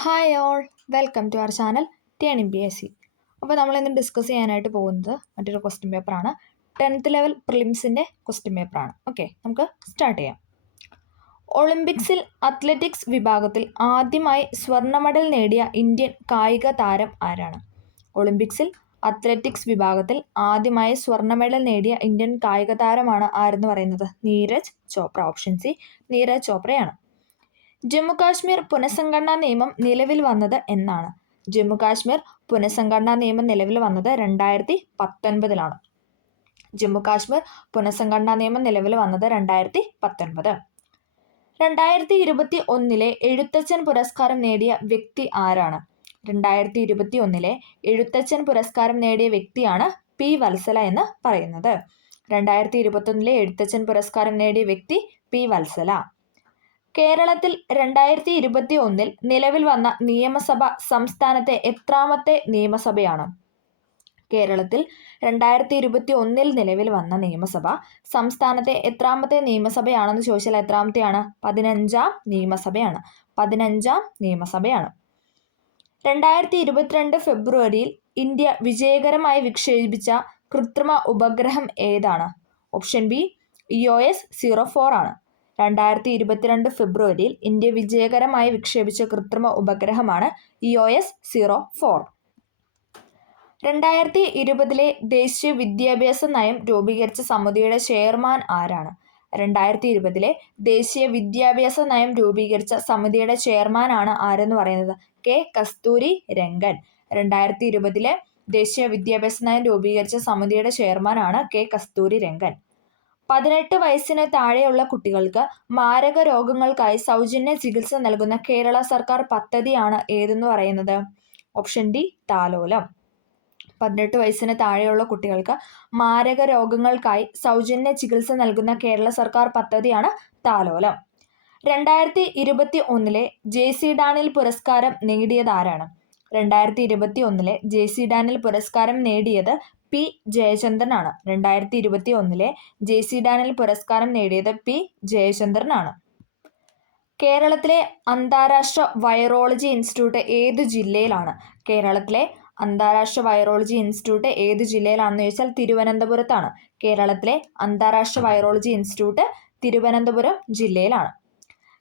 Hi all, welcome to our channel TNPSC. അപ്പോൾ നമ്മളിന്ന് discuss ചെയ്യാനായിട്ട് പോകുന്നത് മറ്റൊരു ക്വസ്റ്റ്യൻ പേപ്പറാണ്. 10th ലെവൽ പ്രിലിംസിൻ്റെ ക്വസ്റ്റ്യൻ പേപ്പറാണ്. ഓക്കെ, നമുക്ക് സ്റ്റാർട്ട് ചെയ്യാം. ഒളിമ്പിക്സിൽ അത്ലറ്റിക്സ് വിഭാഗത്തിൽ ആദ്യമായി സ്വർണ്ണ മെഡൽ നേടിയ ഇന്ത്യൻ കായിക താരം ആരാണ്? ഒളിമ്പിക്സിൽ അത്ലറ്റിക്സ് വിഭാഗത്തിൽ ആദ്യമായി സ്വർണ്ണ മെഡൽ നേടിയ ഇന്ത്യൻ കായിക താരമാണ് ആരെന്ന് പറയുന്നത്? നീരജ് ചോപ്ര. ഓപ്ഷൻ സി, നീരജ് ചോപ്രയാണ്. ജമ്മുകാശ്മീർ പുനഃസംഘടനാ നിയമം നിലവിൽ വന്നത് എന്നാണ്? ജമ്മുകാശ്മീർ പുനഃസംഘടനാ നിയമം നിലവിൽ വന്നത് 2019. ജമ്മുകാശ്മീർ പുനഃസംഘടനാ നിയമം നിലവിൽ വന്നത് 2019. 2021 എഴുത്തച്ഛൻ പുരസ്കാരം നേടിയ വ്യക്തി ആരാണ്? 2021 എഴുത്തച്ഛൻ പുരസ്കാരം നേടിയ വ്യക്തിയാണ് പി വത്സല എന്ന് പറയുന്നത്. 2021 എഴുത്തച്ഛൻ പുരസ്കാരം നേടിയ വ്യക്തി പി വത്സല. കേരളത്തിൽ 2021 നിലവിൽ വന്ന നിയമസഭ സംസ്ഥാനത്തെ എത്രാമത്തെ നിയമസഭയാണ്? കേരളത്തിൽ 2021 നിലവിൽ വന്ന നിയമസഭ സംസ്ഥാനത്തെ എത്രാമത്തെ നിയമസഭയാണെന്ന് ചോദിച്ചാൽ എത്രാമത്തെയാണ്? 15ാം നിയമസഭയാണ്. 15ാം നിയമസഭയാണ്. 2022 ഫെബ്രുവരിയിൽ ഇന്ത്യ വിജയകരമായി വിക്ഷേപിച്ച കൃത്രിമ ഉപഗ്രഹം ഏതാണ്? ഓപ്ഷൻ ബി, EOS-04 ആണ്. 2022 ഫെബ്രുവരിയിൽ ഇന്ത്യ വിജയകരമായി വിക്ഷേപിച്ച കൃത്രിമ ഉപഗ്രഹമാണ് EOS-04. 2020 ദേശീയ വിദ്യാഭ്യാസ നയം രൂപീകരിച്ച സമിതിയുടെ ചെയർമാൻ ആരാണ്? 2020 ദേശീയ വിദ്യാഭ്യാസ നയം രൂപീകരിച്ച സമിതിയുടെ ചെയർമാനാണ് ആരെന്ന് പറയുന്നത്? കെ കസ്തൂരി രംഗൻ. 2020 ദേശീയ വിദ്യാഭ്യാസ നയം രൂപീകരിച്ച സമിതിയുടെ ചെയർമാനാണ് കെ കസ്തൂരി രംഗൻ. 18 വയസ്സിന് താഴെയുള്ള കുട്ടികൾക്ക് മാരക രോഗങ്ങൾക്കായി സൗജന്യ ചികിത്സ നൽകുന്ന കേരള സർക്കാർ പദ്ധതിയാണ് ഏതെന്ന് പറയുന്നത്? ഓപ്ഷൻ ഡി, താലോലം. 18 വയസ്സിന് താഴെയുള്ള കുട്ടികൾക്ക് മാരക രോഗങ്ങൾക്കായി സൗജന്യ ചികിത്സ നൽകുന്ന കേരള സർക്കാർ പദ്ധതിയാണ് താലോലം. 2021 JC ഡാനിയൽ പുരസ്കാരം നേടിയത് ആരാണ്? 2021 JC ഡാനിയൽ പുരസ്കാരം നേടിയത് പി ജയചന്ദ്രനാണ്. 2021 JC ഡാനിയൽ പുരസ്കാരം നേടിയത് പി ജയചന്ദ്രനാണ്. കേരളത്തിലെ അന്താരാഷ്ട്ര വൈറോളജി ഇൻസ്റ്റിറ്റ്യൂട്ട് ഏത് ജില്ലയിലാണ്? കേരളത്തിലെ അന്താരാഷ്ട്ര വൈറോളജി ഇൻസ്റ്റിറ്റ്യൂട്ട് ഏത് ജില്ലയിലാണെന്ന് ചോദിച്ചാൽ തിരുവനന്തപുരത്താണ്. കേരളത്തിലെ അന്താരാഷ്ട്ര വൈറോളജി ഇൻസ്റ്റിറ്റ്യൂട്ട് തിരുവനന്തപുരം ജില്ലയിലാണ്.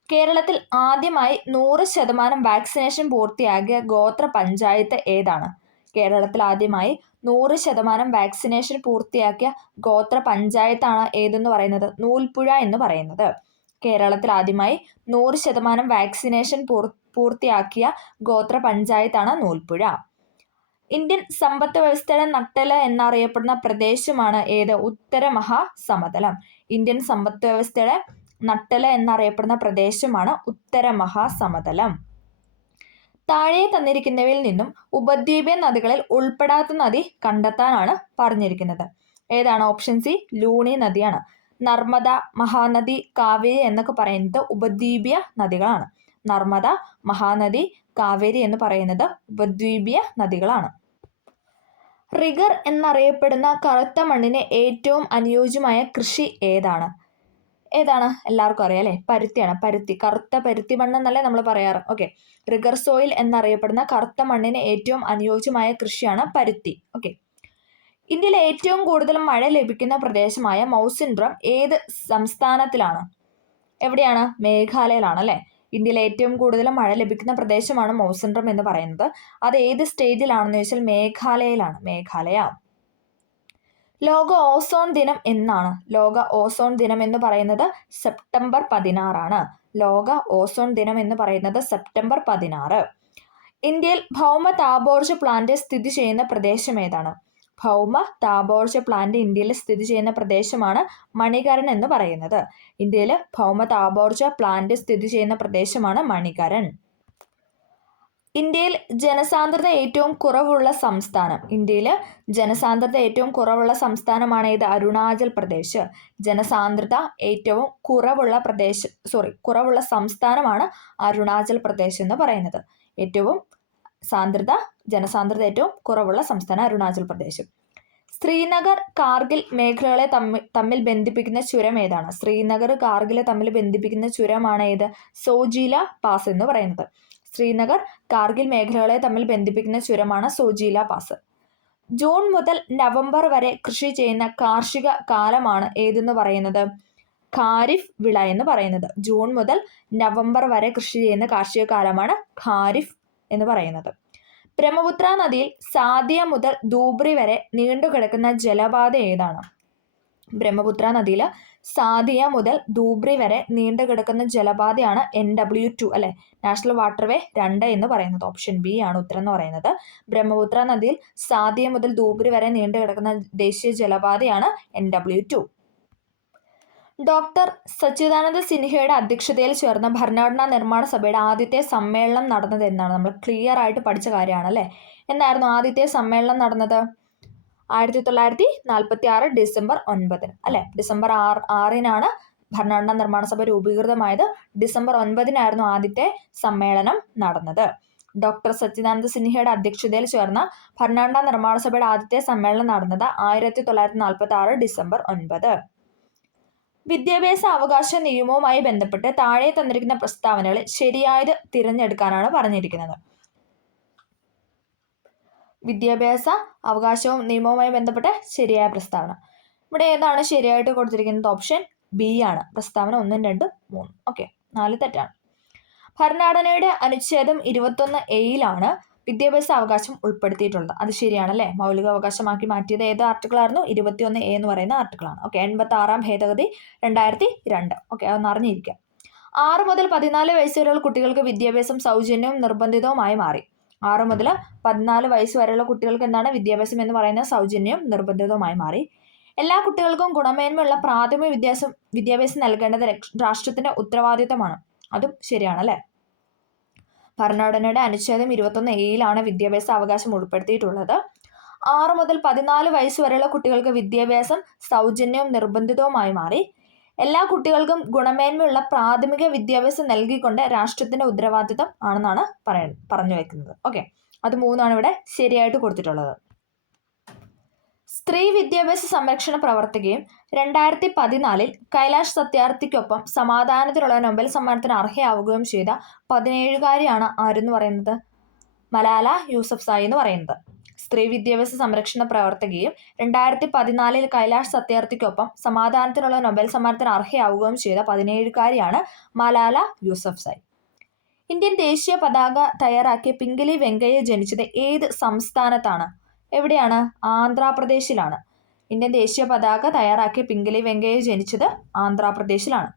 കേരളത്തിൽ ആദ്യമായി 100% വാക്സിനേഷൻ പൂർത്തിയാക്കിയ ഗോത്ര പഞ്ചായത്ത് ഏതാണ്? കേരളത്തിൽ ആദ്യമായി 100% വാക്സിനേഷൻ പൂർത്തിയാക്കിയ ഗോത്ര പഞ്ചായത്താണ് ഏതെന്ന് പറയുന്നത്? നൂൽപ്പുഴ എന്ന് പറയുന്നത്. കേരളത്തിൽ ആദ്യമായി 100% വാക്സിനേഷൻ പൂർത്തിയാക്കിയ ഗോത്ര പഞ്ചായത്താണ് നൂൽപ്പുഴ. ഇന്ത്യൻ സമ്പദ് വ്യവസ്ഥയുടെ നട്ടെല്ല് എന്നറിയപ്പെടുന്ന പ്രദേശമാണ് ഏത്? ഉത്തര മഹാസമതലം. ഇന്ത്യൻ സമ്പദ് വ്യവസ്ഥയുടെ നട്ടെല്ല് എന്നറിയപ്പെടുന്ന പ്രദേശമാണ് ഉത്തര മഹാസമതലം. താഴെ തന്നിരിക്കുന്നവയിൽ നിന്നും ഉപദ്വീപീയ നദികളിൽ ഉൾപ്പെടാത്ത നദി കണ്ടെത്താനാണ് പറഞ്ഞിരിക്കുന്നത്. ഏതാണ്? ഓപ്ഷൻ സി, ലൂണി നദിയാണ്. നർമ്മദ, മഹാനദി, കാവേരി എന്നൊക്കെ പറയുന്നത് ഉപദ്വീപീയ നദികളാണ്. നർമ്മദ, മഹാനദി, കാവേരി എന്ന് പറയുന്നത് ഉപദ്വീപീയ നദികളാണ്. റിഗർ എന്നറിയപ്പെടുന്ന കറുത്ത മണ്ണിന് ഏറ്റവും അനുയോജ്യമായ കൃഷി ഏതാണ്? എല്ലാവർക്കും അറിയാം അല്ലേ? പരുത്തിയാണ്. പരുത്തി, കറുത്ത പരുത്തി മണ്ണ് എന്നല്ലേ നമ്മൾ പറയാറ്. ഓക്കെ, റിഗർ സോയിൽ എന്നറിയപ്പെടുന്ന കറുത്ത മണ്ണിന് ഏറ്റവും അനുയോജ്യമായ കൃഷിയാണ് പരുത്തി. ഓക്കെ, ഇന്ത്യയിൽ ഏറ്റവും കൂടുതൽ മഴ ലഭിക്കുന്ന പ്രദേശമായ മൗസിൻഡ്രം ഏത് സംസ്ഥാനത്തിലാണ്? എവിടെയാണ്? മേഘാലയയിലാണ് അല്ലേ? ഇന്ത്യയിൽ ഏറ്റവും കൂടുതൽ മഴ ലഭിക്കുന്ന പ്രദേശമാണ് മൗസിൻഡ്രം എന്ന് പറയുന്നത്. അത് ഏത് സ്റ്റേറ്റിലാണെന്ന് ചോദിച്ചാൽ മേഘാലയയിലാണ്. മേഘാലയ. ലോക ഓസോൺ ദിനം എന്നാണ്? ലോക ഓസോൺ ദിനം എന്ന് പറയുന്നത് സെപ്റ്റംബർ 16 ലോക ഓസോൺ ദിനം എന്ന് പറയുന്നത് സെപ്റ്റംബർ 16. ഇന്ത്യയിൽ ഭൗമ താപോർജ്ജ പ്ലാന്റ് സ്ഥിതി ചെയ്യുന്ന പ്രദേശം ഏതാണ്? ഭൗമ താപോർജ്ജ പ്ലാന്റ് ഇന്ത്യയിൽ സ്ഥിതി ചെയ്യുന്ന പ്രദേശമാണ് മണികരൺ എന്ന് പറയുന്നത്. ഇന്ത്യയിൽ ഭൗമ താപോർജ്ജ പ്ലാന്റ് സ്ഥിതി ചെയ്യുന്ന പ്രദേശമാണ് മണികരൺ. ഇന്ത്യയിൽ ജനസാന്ദ്രത ഏറ്റവും കുറവുള്ള സംസ്ഥാനം? ഇന്ത്യയിൽ ജനസാന്ദ്രത ഏറ്റവും കുറവുള്ള സംസ്ഥാനമാണ് ഏത്? അരുണാചൽ പ്രദേശ്. ജനസാന്ദ്രത ഏറ്റവും കുറവുള്ള സംസ്ഥാനമാണ് അരുണാചൽ പ്രദേശ് എന്ന് പറയുന്നത്. ജനസാന്ദ്രത ഏറ്റവും കുറവുള്ള സംസ്ഥാനം അരുണാചൽ പ്രദേശ്. ശ്രീനഗർ, കാർഗിൽ മേഖലകളെ തമ്മിൽ ബന്ധിപ്പിക്കുന്ന ചുരം ഏതാണ്? ശ്രീനഗർ, കാർഗിൽ തമ്മിൽ ബന്ധിപ്പിക്കുന്ന ചുരമാണ് ഏത്? സോജില പാസ് എന്ന് പറയുന്നത്. ശ്രീനഗർ, കാർഗിൽ മേഖലകളെ തമ്മിൽ ബന്ധിപ്പിക്കുന്ന ചുരമാണ് സോജീല പാസ്. ജൂൺ മുതൽ നവംബർ വരെ കൃഷി ചെയ്യുന്ന കാർഷിക കാലമാണ് ഏതെന്ന് പറയുന്നത്? ഖാരിഫ് വിള എന്ന് പറയുന്നത്. ജൂൺ മുതൽ നവംബർ വരെ കൃഷി ചെയ്യുന്ന കാർഷിക കാലമാണ് ഖാരിഫ് എന്ന് പറയുന്നത്. ബ്രഹ്മപുത്ര നദിയിൽ സാദിയ മുതൽ ധൂബ്രി വരെ നീണ്ടുകിടക്കുന്ന ജലപാത ഏതാണ്? ബ്രഹ്മപുത്ര നദിയിൽ സാദിയ മുതൽ ധൂബ്രി വരെ നീണ്ടുകിടക്കുന്ന ജലപാതയാണ് NW2 അല്ലെ, നാഷണൽ വാട്ടർവേ 2 എന്ന് പറയുന്നത്. ഓപ്ഷൻ ബി ആണ് ഉത്തരം എന്ന് പറയുന്നത്. ബ്രഹ്മപുത്ര നദിയിൽ സാദിയ മുതൽ ധൂബ്രി വരെ നീണ്ടുകിടക്കുന്ന ദേശീയ ജലപാതയാണ് NW2. ഡോക്ടർ സച്ചിദാനന്ദ സിൻഹയുടെ അധ്യക്ഷതയിൽ ചേർന്ന ഭരണഘടനാ നിർമ്മാണ സഭയുടെ ആദ്യത്തെ സമ്മേളനം നടന്നത് എന്നാണ്? നമ്മൾ ക്ലിയർ ആയിട്ട് പഠിച്ച കാര്യമാണ് അല്ലേ. എന്നായിരുന്നു ആദ്യത്തെ സമ്മേളനം നടന്നത്? 1946 ഡിസംബർ 9 അല്ലെ. ഡിസംബർ 6 ഭരണഘടനാ നിർമ്മാണ സഭ രൂപീകൃതമായത്. ഡിസംബർ 9 ആദ്യത്തെ സമ്മേളനം നടന്നത്. ഡോക്ടർ സച്ചിദാനന്ദ സിൻഹയുടെ അധ്യക്ഷതയിൽ ചേർന്ന ഭരണഘടനാ നിർമ്മാണ സഭയുടെ ആദ്യത്തെ സമ്മേളനം നടന്നത് 1946 ഡിസംബർ 9. വിദ്യാഭ്യാസ അവകാശ നിയമവുമായി ബന്ധപ്പെട്ട് താഴെ തന്നിരിക്കുന്ന പ്രസ്താവനകളിൽ ശരിയായത് തിരഞ്ഞെടുക്കാനാണ് പറഞ്ഞിരിക്കുന്നത്. വിദ്യാഭ്യാസ അവകാശവും നിയമവുമായി ബന്ധപ്പെട്ട് ശരിയായ പ്രസ്താവന. ഇവിടെ ഏതാണ് ശരിയായിട്ട് കൊടുത്തിരിക്കുന്നത്? ഓപ്ഷൻ ബി ആണ്. പ്രസ്താവന 1, 2, 3. ഓക്കെ, 4 തെറ്റാണ്. ഭരണഘടനയുടെ അനുച്ഛേദം 21A വിദ്യാഭ്യാസ അവകാശം ഉൾപ്പെടുത്തിയിട്ടുള്ളത്. അത് ശരിയാണല്ലേ. മൗലികാവകാശമാക്കി മാറ്റിയത് ഏത് ആർട്ടിക്കിളായിരുന്നു? 21A എന്ന് പറയുന്ന ആർട്ടിക്കിളാണ്. ഓക്കെ, 86 ഭേദഗതി 2002. ഓക്കെ, അതൊന്ന് അറിഞ്ഞിരിക്കുക. 6 മുതൽ 14 വയസ്സ് വരെയുള്ള കുട്ടികൾക്ക് വിദ്യാഭ്യാസം സൗജന്യവും നിർബന്ധിതവുമായി മാറി. 6 മുതൽ 14 വയസ്സ് വരെയുള്ള കുട്ടികൾക്ക് എന്താണ് വിദ്യാഭ്യാസം എന്ന് പറയുന്നത്? സൗജന്യവും നിർബന്ധിതവുമായി മാറി. എല്ലാ കുട്ടികൾക്കും ഗുണമേന്മയുള്ള പ്രാഥമിക വിദ്യാഭ്യാസം നൽകേണ്ടത് രാഷ്ട്രത്തിന്റെ ഉത്തരവാദിത്തമാണ്. അതും ശരിയാണല്ലേ. ഭരണഘടനയുടെ അനുച്ഛേദം 21A വിദ്യാഭ്യാസ അവകാശം ഉൾപ്പെടുത്തിയിട്ടുള്ളത്. 6 മുതൽ 14 വയസ്സ് വരെയുള്ള കുട്ടികൾക്ക് വിദ്യാഭ്യാസം സൗജന്യവും നിർബന്ധിതവുമായി മാറി. എല്ലാ കുട്ടികൾക്കും ഗുണമേന്മയുള്ള പ്രാഥമിക വിദ്യാഭ്യാസം നൽകിക്കൊണ്ട് രാഷ്ട്രത്തിന്റെ ഉത്തരവാദിത്തം ആണെന്നാണ് പറഞ്ഞു വെക്കുന്നത്. ഓക്കെ, അത് 3 ഇവിടെ ശരിയായിട്ട് കൊടുത്തിട്ടുള്ളത്. സ്ത്രീ വിദ്യാഭ്യാസ സംരക്ഷണ പ്രവർത്തകയും 2014 കൈലാഷ് സത്യാർത്ഥിക്കൊപ്പം സമാധാനത്തിനുള്ള നൊബേൽ സമ്മാനത്തിന് അർഹയാവുകയും ചെയ്ത 17കാരിയാണ് ആരെന്ന് പറയുന്നത്? മലാല യൂസഫ്സായി എന്ന് പറയുന്നത്. സ്ത്രീ വിദ്യാഭ്യാസ സംരക്ഷണ പ്രവർത്തകയും 2014 കൈലാഷ് സത്യാർത്ഥിക്കൊപ്പം സമാധാനത്തിനുള്ള നൊബേൽ സമ്മാനത്തിന് അർഹയാവുകയും ചെയ്ത 17കാരിയാണ് മലാല യൂസഫ്സായി. ഇന്ത്യൻ ദേശീയ പതാക തയ്യാറാക്കിയ പിംഗലി വെങ്കയ്യ ജനിച്ചത് ഏത് സംസ്ഥാനത്താണ്? എവിടെയാണ്? ആന്ധ്രാപ്രദേശിലാണ്. ഇന്ത്യൻ ദേശീയ പതാക തയ്യാറാക്കിയ പിംഗലി വെങ്കയ്യ ജനിച്ചത് ആന്ധ്രാപ്രദേശിലാണ്.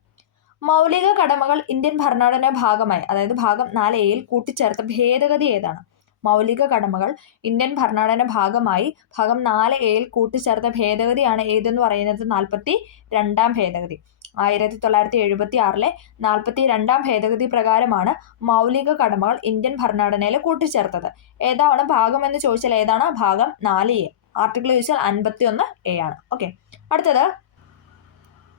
മൗലിക കടമകൾ ഇന്ത്യൻ ഭരണഘടന ഭാഗമായി, അതായത് ഭാഗം 4A കൂട്ടിച്ചേർത്ത ഭേദഗതി ഏതാണ്? മൗലിക കടമകൾ ഇന്ത്യൻ ഭരണഘടന ഭാഗമായി ഭാഗം 4A കൂട്ടിച്ചേർത്ത ഭേദഗതിയാണ് ഏതെന്ന് പറയുന്നത്? 42ാം ഭേദഗതി. 1976 42ാം ഭേദഗതി പ്രകാരമാണ് മൗലിക കടമകൾ ഇന്ത്യൻ ഭരണഘടനയിൽ കൂട്ടിച്ചേർത്തത്. ഏതാണ് ഭാഗം എന്ന് ചോദിച്ചാൽ ഏതാണ്? ഭാഗം 4A. ആർട്ടിക്കിൾ ചോദിച്ചാൽ 51A ആണ്. ഓക്കെ, അടുത്തത്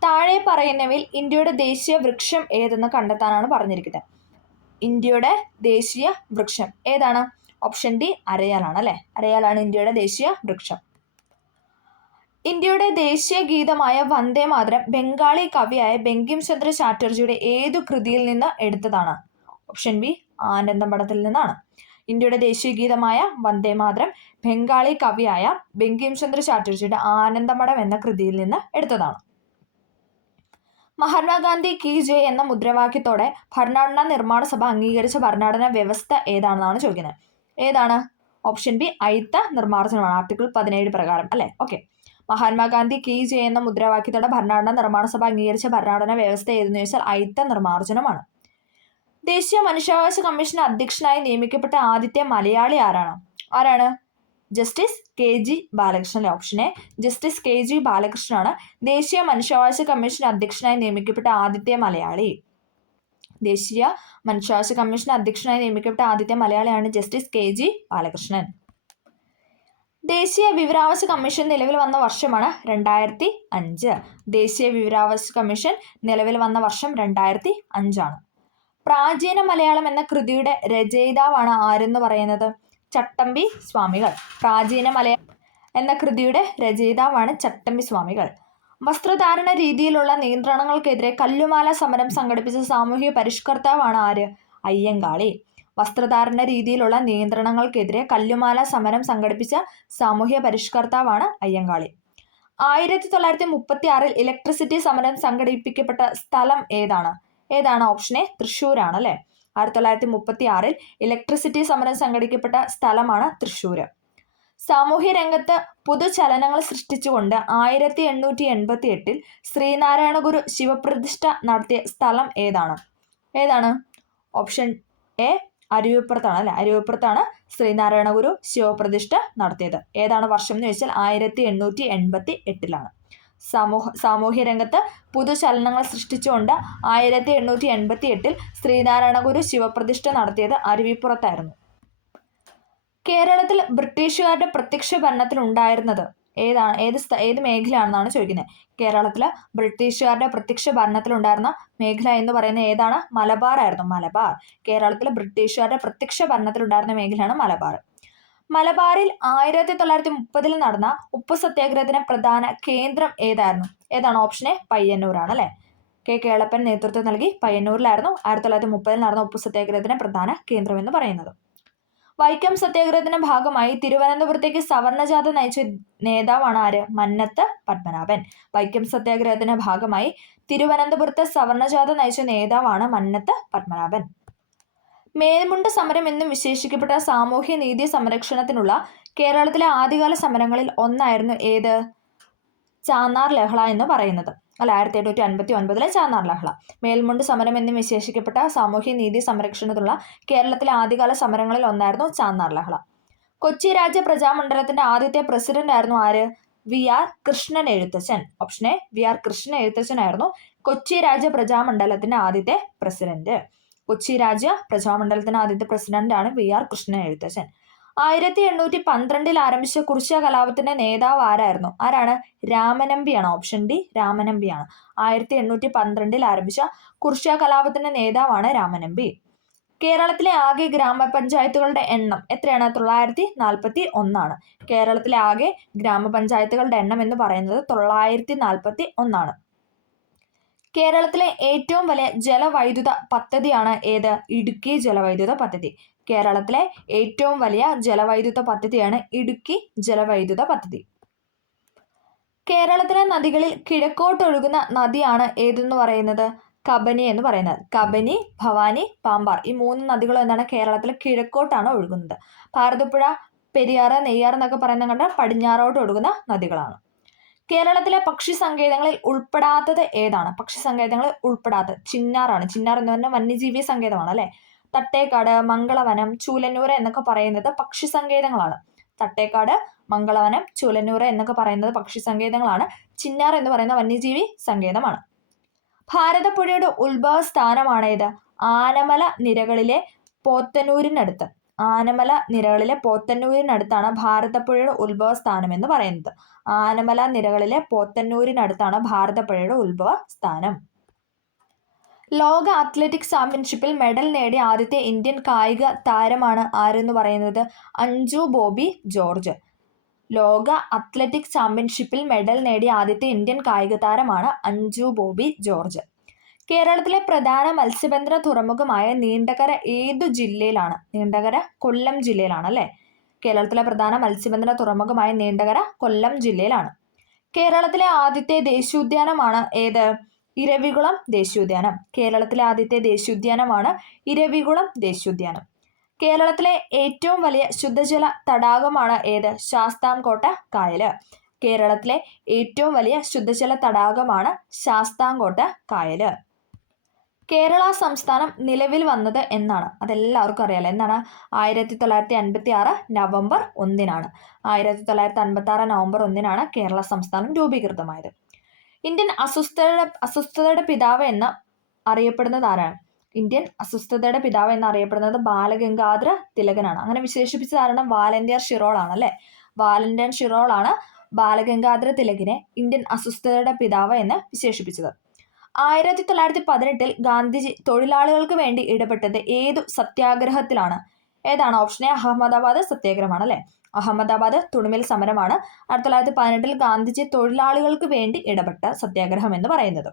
താഴെ പറയുന്നവയിൽ ഇന്ത്യയുടെ ദേശീയ വൃക്ഷം ഏതെന്ന് കണ്ടെത്താനാണ് പറഞ്ഞിരിക്കുന്നത്. ഇന്ത്യയുടെ ദേശീയ വൃക്ഷം ഏതാണ്? ഓപ്ഷൻ ഡി അരയാലാണ് അല്ലെ. അരയാലാണ് ഇന്ത്യയുടെ ദേശീയ വൃക്ഷം. ഇന്ത്യയുടെ ദേശീയ ഗീതമായ വന്ദേ മാതരം ബംഗാളി കവിയായ ബങ്കിം ചന്ദ്ര ചാറ്റർജിയുടെ ഏതു കൃതിയിൽ നിന്ന് എടുത്തതാണ്? ഓപ്ഷൻ ബി ആനന്ദമഠത്തിൽ നിന്നാണ്. ഇന്ത്യയുടെ ദേശീയ ഗീതമായ വന്ദേ മാതരം ബംഗാളി കവിയായ ബങ്കിം ചന്ദ്ര ചാറ്റർജിയുടെ ആനന്ദമഠം എന്ന കൃതിയിൽ നിന്ന് എടുത്തതാണ്. മഹാത്മാഗാന്ധി കി ജയ് എന്ന മുദ്രാവാക്യത്തോടെ ഭരണഘടനാ നിർമ്മാണ സഭ അംഗീകരിച്ച ഭരണഘടനാ വ്യവസ്ഥ ഏതാണെന്നാണ് ചോദിക്കുന്നത്. ഏതാണ്? ഓപ്ഷൻ ബി അയിത്ത നിർമ്മാർജ്ജനമാണ്. ആർട്ടിക്കിൾ 17 പ്രകാരം അല്ലെ. ഓക്കെ, മഹാത്മാഗാന്ധി കി ജയ് എന്ന മുദ്രാവാക്യത്തോടെ ഭരണഘടനാ നിർമ്മാണ സഭ അംഗീകരിച്ച ഭരണഘടനാ വ്യവസ്ഥ ഏതെന്ന് ചോദിച്ചാൽ അയിത്ത നിർമ്മാർജ്ജനമാണ്. ദേശീയ മനുഷ്യാവകാശ കമ്മീഷൻ അധ്യക്ഷനായി നിയമിക്കപ്പെട്ട ആദ്യത്തെ മലയാളി ആരാണ്? Justice KG Balakrishnan. Option A justice KG ബാലകൃഷ്ണനാണ് ദേശീയ മനുഷ്യാവകാശ കമ്മീഷൻ അധ്യക്ഷനായി നിയമിക്കപ്പെട്ട ആദ്യത്തെ മലയാളി. ദേശീയ മനുഷ്യാവകാശ കമ്മീഷൻ അധ്യക്ഷനായി നിയമിക്കപ്പെട്ട ആദ്യത്തെ മലയാളിയാണ് ജസ്റ്റിസ് KG ബാലകൃഷ്ണൻ. ദേശീയ വിവരാവകാശ കമ്മീഷൻ നിലവിൽ വന്ന വർഷമാണ് 2005. ദേശീയ വിവരാവകാശ കമ്മീഷൻ നിലവിൽ വന്ന വർഷം 2005 ആണ്. പ്രാചീന മലയാളം എന്ന കൃതിയുടെ രചയിതാവാണ് ആരെന്ന് പറയുന്നത്? ചട്ടമ്പി സ്വാമികൾ. പ്രാചീന മലയാളം എന്ന കൃതിയുടെ രചയിതാവാണ് ചട്ടമ്പി സ്വാമികൾ. വസ്ത്രധാരണ രീതിയിലുള്ള നിയന്ത്രണങ്ങൾക്കെതിരെ കല്ലുമാല സമരം സംഘടിപ്പിച്ച സാമൂഹിക പരിഷ്കർത്താവാണ് ആര്? അയ്യങ്കാളി. വസ്ത്രധാരണ രീതിയിലുള്ള നിയന്ത്രണങ്ങൾക്കെതിരെ കല്ലുമാല സമരം സംഘടിപ്പിച്ച സാമൂഹ്യ പരിഷ്കർത്താവാണ് അയ്യങ്കാളി. 1936 ഇലക്ട്രിസിറ്റി സമരം സംഘടിപ്പിക്കപ്പെട്ട സ്ഥലം ഏതാണ്? ഓപ്ഷൻ എ തൃശ്ശൂരാണ് അല്ലേ. 1936 ഇലക്ട്രിസിറ്റി സമരം സംഘടിപ്പിക്കപ്പെട്ട സ്ഥലമാണ് തൃശ്ശൂർ. സാമൂഹ്യ രംഗത്ത് പുതുചലനങ്ങൾ സൃഷ്ടിച്ചുകൊണ്ട് 1888 ശ്രീനാരായണ ഗുരു ശിവപ്രതിഷ്ഠ നടത്തിയ സ്ഥലം ഏതാണ്? ഓപ്ഷൻ എ അരുവിപ്പുറത്താണ് അല്ലെ. അരുവിപ്പുറത്താണ് ശ്രീനാരായണ ഗുരു ശിവപ്രതിഷ്ഠ നടത്തിയത്. ഏതാണ് വർഷം എന്ന് ചോദിച്ചാൽ 1888 സാമൂഹ്യ രംഗത്ത് പുതുചലനങ്ങൾ സൃഷ്ടിച്ചുകൊണ്ട് 1888 ശ്രീനാരായണ ഗുരു ശിവപ്രതിഷ്ഠ നടത്തിയത് അരുവിപ്പുറത്തായിരുന്നു. കേരളത്തിൽ ബ്രിട്ടീഷുകാരുടെ പ്രത്യക്ഷ ഭരണത്തിലുണ്ടായിരുന്നത് ഏത് മേഖലയാണെന്നാണ് ചോദിക്കുന്നത്. കേരളത്തിൽ ബ്രിട്ടീഷുകാരുടെ പ്രത്യക്ഷ ഭരണത്തിലുണ്ടായിരുന്ന മേഖല എന്ന് പറയുന്നത് ഏതാണ്? മലബാർ ആയിരുന്നു. മലബാർ. കേരളത്തിൽ ബ്രിട്ടീഷുകാരുടെ പ്രത്യക്ഷ ഭരണത്തിലുണ്ടായിരുന്ന മേഖലയാണ് മലബാർ. മലബാറിൽ 1930 നടന്ന ഉപ്പ് സത്യാഗ്രഹത്തിന് പ്രധാന കേന്ദ്രം ഏതാണ്? ഓപ്ഷൻ എ പയ്യന്നൂരാണ് അല്ലെ. കെ കേളപ്പൻ നേതൃത്വം നൽകി പയ്യന്നൂരിലായിരുന്നു 1930 നടന്ന ഉപ്പ് സത്യാഗ്രഹത്തിന് പ്രധാന കേന്ദ്രം എന്ന് പറയുന്നത്. വൈക്കം സത്യാഗ്രഹത്തിന്റെ ഭാഗമായി തിരുവനന്തപുരത്തേക്ക് സവർണജാഥ നയിച്ച നേതാവാണ് ആര്? മന്നത്ത് പത്മനാഭൻ. വൈക്കം സത്യാഗ്രഹത്തിന്റെ ഭാഗമായി തിരുവനന്തപുരത്ത് സവർണജാഥ നയിച്ച നേതാവാണ് മന്നത്ത് പത്മനാഭൻ. മേൽമുണ്ട് സമരം എന്നും വിശേഷിക്കപ്പെട്ട സാമൂഹ്യ നീതി സംരക്ഷണത്തിനുള്ള കേരളത്തിലെ ആദ്യകാല സമരങ്ങളിൽ ഒന്നായിരുന്നു ഏത്? ചാന്നാർ ലഹള എന്ന് പറയുന്നത് അല്ല. 1859 ചാന്നാർ ലഹള. മേൽമുണ്ട് സമരം എന്നും വിശേഷിക്കപ്പെട്ട സാമൂഹ്യ നീതി സംരക്ഷണത്തിനുള്ള കേരളത്തിലെ ആദ്യകാല സമരങ്ങളിൽ ഒന്നായിരുന്നു ചാന്നാർ ലഹള. കൊച്ചി രാജ്യ പ്രജാമണ്ഡലത്തിന്റെ ആദ്യത്തെ പ്രസിഡന്റ് ആയിരുന്നു ആര്? VR Krishnan Ezhuthachan. Option A VR Krishnan Ezhuthachan ആയിരുന്നു കൊച്ചി രാജ്യ പ്രജാമണ്ഡലത്തിന്റെ ആദ്യത്തെ പ്രസിഡന്റ്. കൊച്ചി രാജ്യ പ്രജാമണ്ഡലത്തിന്റെ ആദ്യത്തെ പ്രസിഡന്റാണ് VR കൃഷ്ണൻ എഴുത്തച്ഛൻ. 1812 ആരംഭിച്ച കുറിച്യ കലാപത്തിന്റെ നേതാവ് ആരാണ്? രാമനമ്പിയാണ്. Option D രാമനമ്പിയാണ്. 1812 ആരംഭിച്ച കുറിച്യ കലാപത്തിന്റെ നേതാവാണ് രാമനമ്പി. കേരളത്തിലെ ആകെ ഗ്രാമപഞ്ചായത്തുകളുടെ എണ്ണം എത്രയാണ്? 941. കേരളത്തിലെ ആകെ ഗ്രാമപഞ്ചായത്തുകളുടെ എണ്ണം എന്ന് പറയുന്നത് 941. കേരളത്തിലെ ഏറ്റവും വലിയ ജലവൈദ്യുത പദ്ധതിയാണ് ഏത്? ഇടുക്കി ജലവൈദ്യുത പദ്ധതി. കേരളത്തിലെ ഏറ്റവും വലിയ ജലവൈദ്യുത പദ്ധതിയാണ് ഇടുക്കി ജലവൈദ്യുത പദ്ധതി. കേരളത്തിലെ നദികളിൽ കിഴക്കോട്ടൊഴുകുന്ന നദിയാണ് ഏതെന്ന് പറയുന്നത്? കബനി എന്ന് പറയുന്നത്. കബനി, ഭവാനി, പാമ്പാർ ഈ 3 നദികളും എന്താണ്? കേരളത്തിൽ കിഴക്കോട്ടാണ് ഒഴുകുന്നത്. ഭാരതപ്പുഴ, പെരിയാർ, നെയ്യാർ എന്നൊക്കെ പറയുന്നത് കണ്ട പടിഞ്ഞാറോട്ട് ഒഴുകുന്ന നദികളാണ്. കേരളത്തിലെ പക്ഷി സങ്കേതങ്ങളിൽ ഉൾപ്പെടാത്തത് ഏതാണ്? പക്ഷി സങ്കേതങ്ങളിൽ ഉൾപ്പെടാത്തത് ചിന്നാറാണ്. ചിന്നാർ എന്ന് പറഞ്ഞാൽ വന്യജീവി സങ്കേതമാണ് അല്ലെ. തട്ടേക്കാട്, മംഗളവനം, ചൂലന്നൂർ എന്നൊക്കെ പറയുന്നത് പക്ഷി സങ്കേതങ്ങളാണ്. തട്ടേക്കാട്, മംഗളവനം, ചൂലന്നൂർ എന്നൊക്കെ പറയുന്നത് പക്ഷി സങ്കേതങ്ങളാണ്. ചിന്നാർ എന്ന് പറയുന്ന വന്യജീവി സങ്കേതമാണ്. ഭാരതപ്പുഴയുടെ ഉത്ഭവ സ്ഥാനമാണ് ഏത്? ആനമല നിരകളിലെ പോത്തന്നൂരിനടുത്ത്. ആനമല നിരകളിലെ പോത്തന്നൂരിനടുത്താണ് ഭാരതപ്പുഴയുടെ ഉത്ഭവ സ്ഥാനം എന്ന് പറയുന്നത്. ആനമല നിരകളിലെ പോത്തന്നൂരിനടുത്താണ് ഭാരതപ്പുഴയുടെ ഉത്ഭവ സ്ഥാനം. ലോക അത്ലറ്റിക്സ് ചാമ്പ്യൻഷിപ്പിൽ മെഡൽ നേടിയ ആദ്യത്തെ ഇന്ത്യൻ കായിക താരമാണ് ആരെന്ന് പറയുന്നത്? അഞ്ജു ബോബി ജോർജ്. ലോക അത്ലറ്റിക്സ് ചാമ്പ്യൻഷിപ്പിൽ മെഡൽ നേടിയ ആദ്യത്തെ ഇന്ത്യൻ കായിക താരമാണ് അഞ്ജു ബോബി ജോർജ്. കേരളത്തിലെ പ്രധാന മത്സ്യബന്ധന തുറമുഖമായ നീണ്ടകര ഏതു ജില്ലയിലാണ്? നീണ്ടകര കൊല്ലം ജില്ലയിലാണ് അല്ലേ. കേരളത്തിലെ പ്രധാന മത്സ്യബന്ധന തുറമുഖമായ നീണ്ടകര കൊല്ലം ജില്ലയിലാണ്. കേരളത്തിലെ ആദ്യത്തെ ദേശീയോദ്യാനമാണ് ഏത്? ഇരവികുളം ദേശീയോദ്യാനം. കേരളത്തിലെ ആദ്യത്തെ ദേശീയോദ്യാനമാണ് ഇരവികുളം ദേശീയോദ്യാനം. കേരളത്തിലെ ഏറ്റവും വലിയ ശുദ്ധജല തടാകമാണ് ഏത്? ശാസ്താംകോട്ട കായല്. കേരളത്തിലെ ഏറ്റവും വലിയ ശുദ്ധജല തടാകമാണ് ശാസ്താംകോട്ട കായല്. കേരള സംസ്ഥാനം നിലവിൽ വന്നത് എന്നാണ്? അതെല്ലാവർക്കും അറിയാലോ. എന്നാണ്? 1956 നവംബർ 1-നാണ്. 1956 നവംബർ 1-നാണ് കേരള സംസ്ഥാനം രൂപീകൃതമായത്. ഇന്ത്യൻ അസ്വസ്ഥതയുടെ പിതാവ് എന്ന് അറിയപ്പെടുന്നത് ആരാണ്? ഇന്ത്യൻ അസ്വസ്ഥതയുടെ പിതാവ് എന്നറിയപ്പെടുന്നത് ബാലഗംഗാധര തിലകനാണ്. അങ്ങനെ വിശേഷിപ്പിച്ചതാണ് വാലന്റിയർ ഷിറോൾ ആണ് അല്ലെ. വാലന്റിയർ ഷിറോൾ ആണ് ബാലഗംഗാധര തിലകിനെ ഇന്ത്യൻ അസ്വസ്ഥതയുടെ പിതാവ് എന്ന് വിശേഷിപ്പിച്ചത്. 1918 ഗാന്ധിജി തൊഴിലാളികൾക്ക് വേണ്ടി ഇടപെട്ടത് ഏതു സത്യാഗ്രഹത്തിലാണ്? ഏതാണ്? ഓപ്ഷൻ എ അഹമ്മദാബാദ് സത്യാഗ്രഹമാണ് അല്ലെ. അഹമ്മദാബാദ് തുണിമിൽ സമരമാണ് 1918 ഗാന്ധിജി തൊഴിലാളികൾക്ക് വേണ്ടി ഇടപെട്ട സത്യാഗ്രഹം എന്ന് പറയുന്നത്.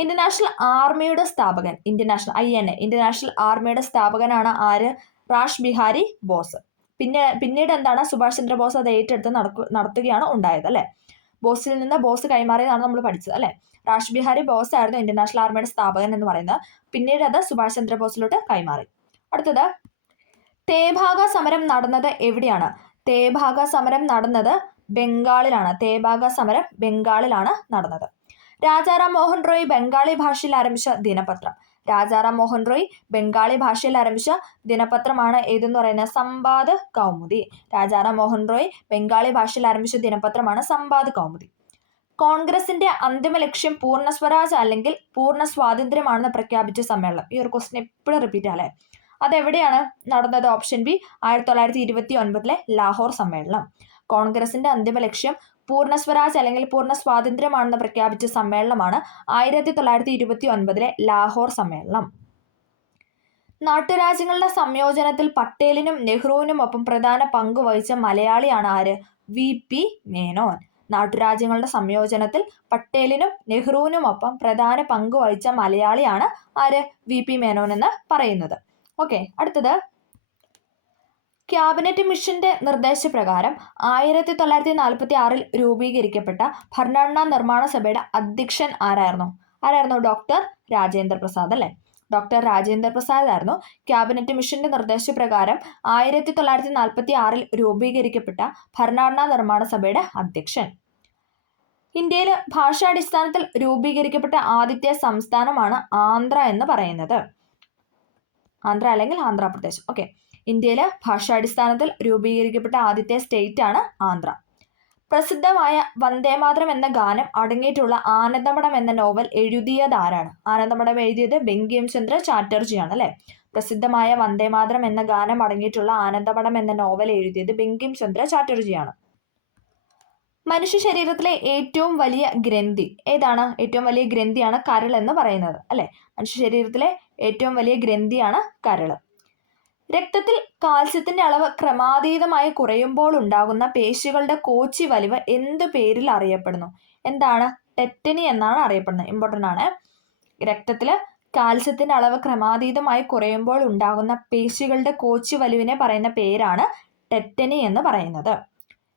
ഇന്ത്യൻ ആർമിയുടെ സ്ഥാപകൻ, ഇന്ത്യൻ ആർമിയുടെ സ്ഥാപകനാണ് ആര്? Rash Bihari boss. പിന്നീട് എന്താണ്, സുഭാഷ് ചന്ദ്രബോസ് അത് ഏറ്റെടുത്ത് നടത്തുകയാണ് ഉണ്ടായത് അല്ലെ. ബോസിൽ നിന്ന് ബോസ് കൈമാറിയതാണ് നമ്മൾ പഠിച്ചത് അല്ലെ. റാഷ് ബിഹാരി ബോസ് ആയിരുന്നു ഇന്ത്യൻ നാഷണൽ ആർമിയുടെ സ്ഥാപകൻ എന്ന് പറയുന്നത്. പിന്നീട് അത് സുഭാഷ് ചന്ദ്രബോസിലോട്ട് കൈമാറി. അടുത്തത്, തേഭാഗ സമരം നടന്നത് എവിടെയാണ്? തേഭാഗ സമരം നടന്നത് ബംഗാളിലാണ്. തേഭാഗ സമരം ബംഗാളിലാണ് നടന്നത്. രാജാറാം മോഹൻ റോയ് ബംഗാളി ഭാഷയിൽ ആരംഭിച്ച ദിനപത്രം. രാജാറാം മോഹൻ റോയ് ബംഗാളി ഭാഷയിൽ ആരംഭിച്ച ദിനപത്രമാണ് ഏതെന്ന് പറയുന്നത്? സംബാദ് കൗമുദി. രാജാറാം മോഹൻ റോയ് ബംഗാളി ഭാഷയിൽ ആരംഭിച്ച ദിനപത്രമാണ് സംബാദ് കൗമുദി. കോൺഗ്രസിന്റെ അന്തിമ ലക്ഷ്യം പൂർണ്ണ സ്വരാജ് അല്ലെങ്കിൽ പൂർണ്ണ സ്വാതന്ത്ര്യമാണെന്ന് പ്രഖ്യാപിച്ച സമ്മേളനം. ഈ ഒരു ക്വസ്റ്റ്യൻ എപ്പോഴും റിപ്പീറ്റ് അല്ലേ. അതെവിടെയാണ് നടന്നത്? ഓപ്ഷൻ ബി 1929 ലാഹോർ സമ്മേളനം. കോൺഗ്രസിന്റെ അന്തിമ ലക്ഷ്യം പൂർണ്ണ സ്വരാജ് അല്ലെങ്കിൽ പൂർണ്ണ സ്വാതന്ത്ര്യമാണെന്ന് പ്രഖ്യാപിച്ച സമ്മേളനമാണ് 1929 ലാഹോർ സമ്മേളനം. നാട്ടുരാജ്യങ്ങളുടെ സംയോജനത്തിൽ പട്ടേലിനും നെഹ്റുവിനുമൊപ്പം പ്രധാന പങ്ക് വഹിച്ച മലയാളിയാണ് ആര്? VP മേനോൻ. നാട്ടുരാജ്യങ്ങളുടെ സംയോജനത്തിൽ പട്ടേലിനും നെഹ്റുവിനുമൊപ്പം പ്രധാന പങ്ക് വഹിച്ച മലയാളിയാണ് ആര്? VP മേനോൻ എന്ന് പറയുന്നത്. ഓക്കെ, അടുത്തത്, ക്യാബിനറ്റ് മിഷന്റെ നിർദ്ദേശപ്രകാരം 1946 രൂപീകരിക്കപ്പെട്ട ഭരണഘടനാ നിർമ്മാണ സഭയുടെ അധ്യക്ഷൻ ആരായിരുന്നു? ഡോക്ടർ രാജേന്ദ്ര പ്രസാദ് അല്ലെ. ഡോക്ടർ രാജേന്ദ്ര പ്രസാദ് ആയിരുന്നു ക്യാബിനറ്റ് മിഷന്റെ നിർദ്ദേശപ്രകാരം 1946 രൂപീകരിക്കപ്പെട്ട ഭരണഘടനാ നിർമ്മാണ സഭയുടെ അധ്യക്ഷൻ. ഇന്ത്യയിൽ ഭാഷാടിസ്ഥാനത്തിൽ രൂപീകരിക്കപ്പെട്ട ആദ്യത്തെ സംസ്ഥാനമാണ് ആന്ധ്ര എന്ന് പറയുന്നത്. ആന്ധ്ര അല്ലെങ്കിൽ ആന്ധ്രാപ്രദേശ്. ഓക്കെ, ഇന്ത്യയിലെ ഭാഷാടിസ്ഥാനത്തിൽ രൂപീകരിക്കപ്പെട്ട ആദ്യത്തെ സ്റ്റേറ്റ് ആണ് ആന്ധ്ര. പ്രസിദ്ധമായ വന്ദേമാതരം എന്ന ഗാനം അടങ്ങിയിട്ടുള്ള ആനന്ദമഠം എന്ന നോവൽ എഴുതിയത് ആരാണ്? ആനന്ദമഠം എഴുതിയത് ബങ്കിം ചന്ദ്ര ചാറ്റർജിയാണ് അല്ലെ. പ്രസിദ്ധമായ വന്ദേമാതരം എന്ന ഗാനം അടങ്ങിയിട്ടുള്ള ആനന്ദമഠം എന്ന നോവൽ എഴുതിയത് ബങ്കിം ചന്ദ്ര ചാറ്റർജിയാണ്. മനുഷ്യ ശരീരത്തിലെ ഏറ്റവും വലിയ ഗ്രന്ഥി ഏതാണ്? ഏറ്റവും വലിയ ഗ്രന്ഥിയാണ് കരൾ എന്ന് പറയുന്നത് അല്ലെ. മനുഷ്യ ശരീരത്തിലെ ഏറ്റവും വലിയ ഗ്രന്ഥിയാണ് കരൾ. രക്തത്തിൽ കാൽസ്യത്തിന്റെ അളവ് ക്രമാതീതമായി കുറയുമ്പോൾ ഉണ്ടാകുന്ന പേശികളുടെ കോച്ചി വലിവ് എന്ത് പേരിൽ അറിയപ്പെടുന്നു? എന്താണ്? ടെറ്റനി എന്നാണ് അറിയപ്പെടുന്നത്. ഇമ്പോർട്ടൻ്റ് ആണ്. രക്തത്തില് കാൽസ്യത്തിന്റെ അളവ് ക്രമാതീതമായി കുറയുമ്പോൾ ഉണ്ടാകുന്ന പേശികളുടെ കോച്ചി വലിവിനെ പറയുന്ന പേരാണ് ടെറ്റനി എന്ന് പറയുന്നത്.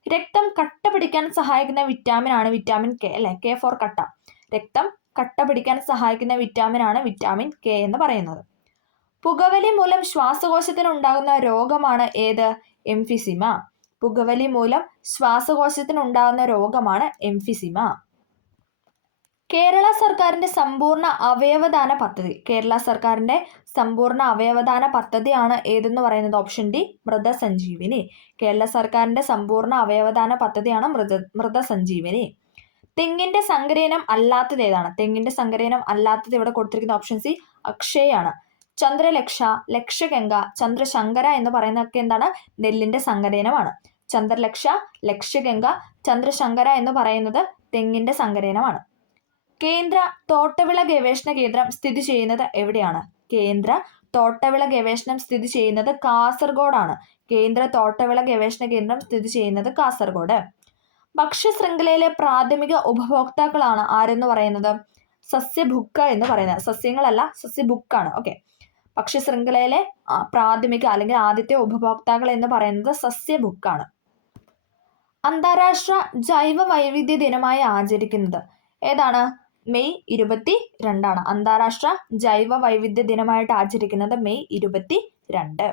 രക്തം കട്ട പിടിക്കാൻ സഹായിക്കുന്ന വിറ്റാമിൻ ആണ് വിറ്റാമിൻ കെ അല്ലെ. കെ ഫോർ കട്ട. രക്തം കട്ട പിടിക്കാൻ സഹായിക്കുന്ന വിറ്റാമിൻ ആണ് വിറ്റാമിൻ കെ എന്ന് പറയുന്നത്. പുകവലി മൂലം ശ്വാസകോശത്തിന് ഉണ്ടാകുന്ന രോഗമാണ് ഏത്? എംഫിസിമ. പുകവലി മൂലം ശ്വാസകോശത്തിന് ഉണ്ടാകുന്ന രോഗമാണ് എംഫിസിമ. കേരള സർക്കാരിന്റെ സമ്പൂർണ്ണ അവയവദാന പദ്ധതി. കേരള സർക്കാരിന്റെ സമ്പൂർണ്ണ അവയവദാന പദ്ധതിയാണ് ഏതെന്ന് പറയുന്നത്? Option D Mrithasanjeevani. കേരള സർക്കാരിന്റെ സമ്പൂർണ്ണ അവയവദാന പദ്ധതിയാണ് മൃതസഞ്ജീവിനി. തെങ്ങിന്റെ സങ്കരയിനം അല്ലാത്തത് ഏതാണ്? തെങ്ങിന്റെ സങ്കരയിനം അല്ലാത്തത് ഇവിടെ കൊടുത്തിരിക്കുന്ന ഓപ്ഷൻ സി അക്ഷയാണ്. ചന്ദ്രലക്ഷ, ലക്ഷഗംഗ, ചന്ദ്രശങ്കര എന്ന് പറയുന്നതൊക്കെ എന്താണ്? നെല്ലിന്റെ സങ്കരയിനമാണ്. ചന്ദ്രലക്ഷ, ലക്ഷഗംഗ, ചന്ദ്രശങ്കര എന്ന് പറയുന്നത് തെങ്ങിന്റെ സങ്കരയിനമാണ്. കേന്ദ്ര തോട്ടവിള ഗവേഷണ കേന്ദ്രം സ്ഥിതി ചെയ്യുന്നത് എവിടെയാണ്? കേന്ദ്ര തോട്ടവിള ഗവേഷണം സ്ഥിതി ചെയ്യുന്നത് കാസർഗോഡാണ്. കേന്ദ്ര തോട്ടവിള ഗവേഷണ കേന്ദ്രം സ്ഥിതി ചെയ്യുന്നത് കാസർഗോഡ്. ഭക്ഷ്യശൃംഖലയിലെ പ്രാഥമിക ഉപഭോക്താക്കളാണ് ആരെന്ന് പറയുന്നത്? സസ്യഭുക്ക എന്ന് പറയുന്നത്. സസ്യങ്ങളല്ല, സസ്യഭുക്കാണ്. ഓക്കെ, ഭക്ഷ്യശൃംഖലയിലെ പ്രാഥമിക അല്ലെങ്കിൽ ആദ്യത്തെ ഉപഭോക്താക്കൾ എന്ന് പറയുന്നത് സസ്യഭുക്കാണ്. അന്താരാഷ്ട്ര ജൈവ വൈവിധ്യ ദിനമായി ആചരിക്കുന്നത് ഏതാണ്? മെയ് 22. അന്താരാഷ്ട്ര ജൈവ വൈവിധ്യ ദിനമായിട്ട് ആചരിക്കുന്നത് മെയ് 22.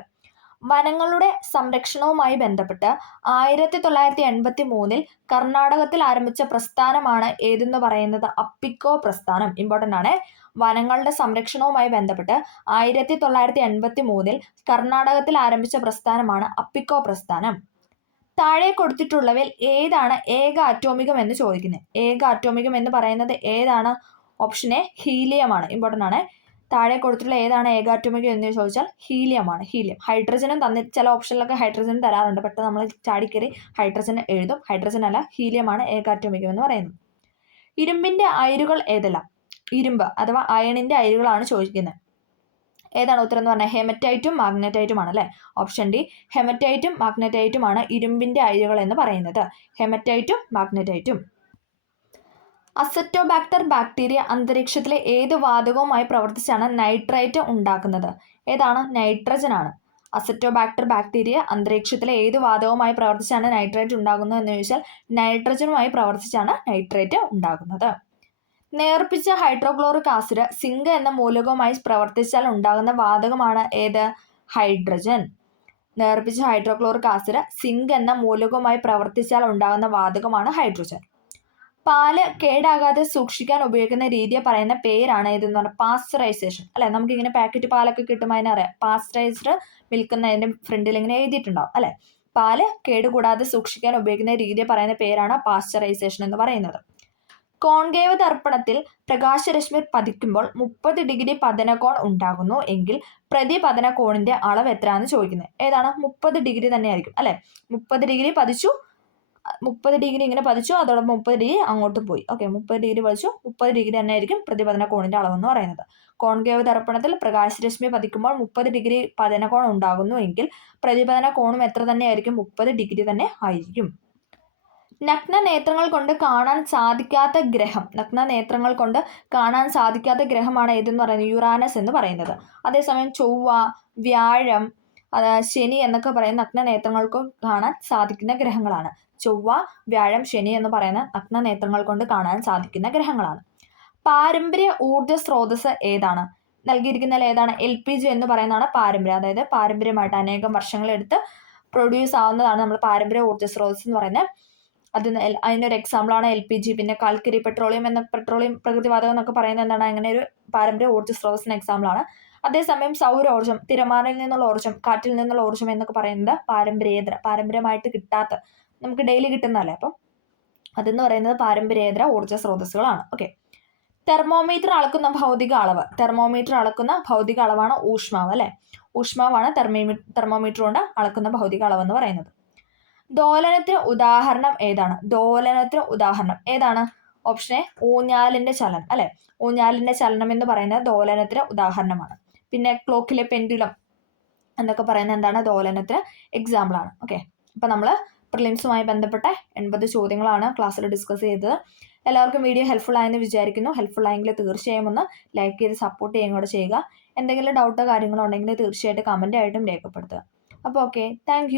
വനങ്ങളുടെ സംരക്ഷണവുമായി ബന്ധപ്പെട്ട് 1983 കർണാടകത്തിൽ ആരംഭിച്ച പ്രസ്ഥാനമാണ് ഏതെന്ന് പറയുന്നത്? അപ്പിക്കോ പ്രസ്ഥാനം. ഇമ്പോർട്ടൻ്റ് ആണ്. വനങ്ങളുടെ സംരക്ഷണവുമായി ബന്ധപ്പെട്ട് 1983 കർണാടകത്തിൽ ആരംഭിച്ച പ്രസ്ഥാനമാണ് അപ്പിക്കോ പ്രസ്ഥാനം. താഴെ കൊടുത്തിട്ടുള്ളവയിൽ ഏതാണ് ഏക അറ്റോമികം എന്ന് ചോദിക്കുന്നത്? ഏക അറ്റോമികം എന്ന് പറയുന്നത് ഏതാണ്? Option A ഹീലിയമാണ്. ഇമ്പോർട്ടൻ്റ് ആണ്. താഴെ കൊടുത്തിട്ടുള്ള ഏതാണ് ഏകാറ്റോമികം എന്ന് ചോദിച്ചാൽ ഹീലിയമാണ്. ഹീലിയം. ഹൈഡ്രജനും തന്നിട്ട് ചില ഓപ്ഷനിലൊക്കെ ഹൈഡ്രജൻ തരാറുണ്ട്. പെട്ടെന്ന് നമ്മൾ ചാടിക്കറി ഹൈഡ്രജൻ എഴുതും. ഹൈഡ്രജൻ അല്ല, ഹീലിയമാണ് ഏകാറ്റോമികം എന്ന് പറയുന്നത്. ഇരുമ്പിന്റെ അയിരുകൾ ഏതെല്ലാം? ഇരുമ്പ് അഥവാ അയണിന്റെ അയിരുകളാണ് ചോദിക്കുന്നത്. ഏതാണ് ഉത്തരം എന്ന് പറഞ്ഞാൽ ഹെമറ്റൈറ്റും മാഗ്നറ്റൈറ്റുമാണ് അല്ലെ. ഓപ്ഷൻ ഡി ഹെമറ്റൈറ്റും മാഗ്നറ്റൈറ്റുമാണ് ഇരുമ്പിന്റെ അയിരുകൾ എന്ന് പറയുന്നത്. ഹെമറ്റൈറ്റും മാഗ്നറ്റൈറ്റും. അസറ്റോബാക്ടർ ബാക്ടീരിയ അന്തരീക്ഷത്തിലെ ഏത് വാതകവുമായി പ്രവർത്തിച്ചാണ് നൈട്രേറ്റ് ഉണ്ടാക്കുന്നത്? ഏതാണ്? നൈട്രജൻ ആണ്. അസറ്റോബാക്ടർ ബാക്ടീരിയ അന്തരീക്ഷത്തിലെ ഏത് വാതകവുമായി പ്രവർത്തിച്ചാണ് നൈട്രേറ്റ് ഉണ്ടാകുന്നത് എന്ന് ചോദിച്ചാൽ നൈട്രജനുമായി പ്രവർത്തിച്ചാണ് നൈട്രേറ്റ് ഉണ്ടാകുന്നത്. നേർപ്പിച്ച ഹൈഡ്രോക്ലോറിക് ആസിഡ് സിങ്ക് എന്ന മൂലകവുമായി പ്രവർത്തിച്ചാൽ ഉണ്ടാകുന്ന വാതകമാണ് ഏത്? ഹൈഡ്രജൻ. നേർപ്പിച്ച ഹൈഡ്രോക്ലോറിക് ആസിഡ് സിങ്ക് എന്ന മൂലകവുമായി പ്രവർത്തിച്ചാൽ ഉണ്ടാകുന്ന വാതകമാണ് ഹൈഡ്രജൻ. പാല് കേടാകാതെ സൂക്ഷിക്കാൻ ഉപയോഗിക്കുന്ന രീതിയെ പറയുന്ന പേരാണ് ഏതെന്ന് പറഞ്ഞാൽ പാസ്ചറൈസേഷൻ. അല്ലെ, നമുക്കിങ്ങനെ പാക്കറ്റ് പാലൊക്കെ കിട്ടുമ്പോൾ അതിനറിയാം പാസ്ചറൈസ്ഡ് മിൽക്ക് എന്നതിൻ്റെ ഫ്രണ്ടിൽ ഇങ്ങനെ എഴുതിയിട്ടുണ്ടാവും അല്ലെ. പാല് കേടുകൂടാതെ സൂക്ഷിക്കാൻ ഉപയോഗിക്കുന്ന രീതിയെ പറയുന്ന പേരാണ് പാസ്ചറൈസേഷൻ എന്ന് പറയുന്നത്. കോൺകേവ് ദർപ്പണത്തിൽ പ്രകാശരശ്മി പതിക്കുമ്പോൾ 30 ഡിഗ്രി പതനകോൺ ഉണ്ടാകുന്നു എങ്കിൽ പ്രതിപതന കോണിന്റെ അളവ് എത്രയാണെന്ന് ചോദിക്കുന്നത്. ഏതാണ്? 30 ഡിഗ്രി തന്നെയായിരിക്കും അല്ലെ. 30 ഡിഗ്രി പതിച്ചു, 30 ഡിഗ്രി ഇങ്ങനെ പതിച്ചു, അതോടൊപ്പം 30 ഡിഗ്രി അങ്ങോട്ടും പോയി. ഓക്കെ, 30 ഡിഗ്രി പതിച്ചു, 30 ഡിഗ്രി തന്നെ ആയിരിക്കും പ്രതിപതന കോണിന്റെ അളവെന്ന് പറയുന്നത്. കോൺകേവ് ദർപ്പണത്തിൽ പ്രകാശരശ്മി പതിക്കുമ്പോൾ 30 ഡിഗ്രി പതനകോൺ ഉണ്ടാകുന്നു എങ്കിൽ പ്രതിപതന കോണും എത്ര തന്നെയായിരിക്കും? 30 ഡിഗ്രി തന്നെ ആയിരിക്കും. നഗ്ന നേത്രങ്ങൾ കൊണ്ട് കാണാൻ സാധിക്കാത്ത ഗ്രഹം, നഗ്ന നേത്രങ്ങൾ കൊണ്ട് കാണാൻ സാധിക്കാത്ത ഗ്രഹമാണ് ഏതെന്ന് പറയുന്നത്? യുറാനസ് എന്ന് പറയുന്നത്. അതേസമയം ചൊവ്വ, വ്യാഴം, ശനി എന്നൊക്കെ പറയുന്ന നഗ്ന നേത്രങ്ങൾക്ക് കാണാൻ സാധിക്കുന്ന ഗ്രഹങ്ങളാണ്. ചൊവ്വ, വ്യാഴം, ശനി എന്ന് പറയുന്ന നഗ്ന നേത്രങ്ങൾ കൊണ്ട് കാണാൻ സാധിക്കുന്ന ഗ്രഹങ്ങളാണ്. പാരമ്പര്യ ഊർജ്ജ സ്രോതസ് ഏതാണ്? നൽകിയിരിക്കുന്നതിൽ ഏതാണ്? LPG എന്ന് പറയുന്നതാണ് പാരമ്പര്യം. അതായത് പാരമ്പര്യമായിട്ട് അനേകം വർഷങ്ങളെടുത്ത് പ്രൊഡ്യൂസ് ആവുന്നതാണ് നമ്മൾ പാരമ്പര്യ ഊർജ്ജ സ്രോതസ് എന്ന് പറയുന്നത്. അതിനൊരു എക്സാമ്പിളാണ് LPG. പിന്നെ കാൽക്കരി പെട്രോളിയം പ്രകൃതിവാതകം എന്നൊക്കെ പറയുന്നത് എന്താണ്? അങ്ങനെ ഒരു പാരമ്പര്യ ഊർജ്ജ സ്രോതസ്സിന് എക്സാമ്പിളാണ്. അതേസമയം സൗരോർജ്ജം, തിരമാലയിൽ നിന്നുള്ള ഊർജ്ജം, കാറ്റിൽ നിന്നുള്ള ഊർജ്ജം എന്നൊക്കെ പറയുന്നത് പാരമ്പര്യമായിട്ട് കിട്ടാത്ത, നമുക്ക് ഡെയിലി കിട്ടുന്നതല്ലേ, അപ്പം അതെന്ന് പറയുന്നത് പാരമ്പര്യേതര ഊർജ്ജ സ്രോതസ്സുകളാണ്. ഓക്കെ. തെർമോമീറ്റർ അളക്കുന്ന ഭൗതിക അളവ്, തെർമോമീറ്റർ അളക്കുന്ന ഭൗതിക അളവാണ് ഊഷ്മാവ് അല്ലെ. ഊഷ്മാവാണ് തെർമോമീറ്റർ കൊണ്ട് അളക്കുന്ന ഭൗതിക അളവെന്ന് പറയുന്നത്. ദോലനത്തിന് ഉദാഹരണം ഏതാണ്? ദോലനത്തിന് ഉദാഹരണം ഏതാണ്? ഓപ്ഷൻ എ ഊഞ്ഞാലിന്റെ ചലനം അല്ലെ. ഊഞ്ഞാലിന്റെ ചലനം എന്ന് പറയുന്നത് ദോലനത്തിന് ഉദാഹരണമാണ്. പിന്നെ ക്ലോക്കിലെ പെൻഡുലം എന്നൊക്കെ പറയുന്നത് എന്താണ്? ദോലനത്തിന് എക്സാമ്പിളാണ്. ഓക്കെ, അപ്പം നമ്മൾ പ്രിലിംസുമായി ബന്ധപ്പെട്ട 80 ചോദ്യങ്ങളാണ് ക്ലാസ്സിൽ ഡിസ്കസ് ചെയ്തത്. എല്ലാവർക്കും വീഡിയോ ഹെൽപ്ഫുൾ ആയെന്ന് വിചാരിക്കുന്നു. ഹെൽപ്ഫുൾ ആയെങ്കിൽ തീർച്ചയായും ഒന്ന് ലൈക്ക് ചെയ്ത് സപ്പോർട്ട് ചെയ്യുകയും കൂടെ ചെയ്യുക. എന്തെങ്കിലും ഡൗട്ടോ കാര്യങ്ങളോ ഉണ്ടെങ്കിൽ തീർച്ചയായിട്ടും കമൻ്റ് ആയിട്ടും രേഖപ്പെടുത്തുക. അപ്പോൾ ഓക്കെ, താങ്ക്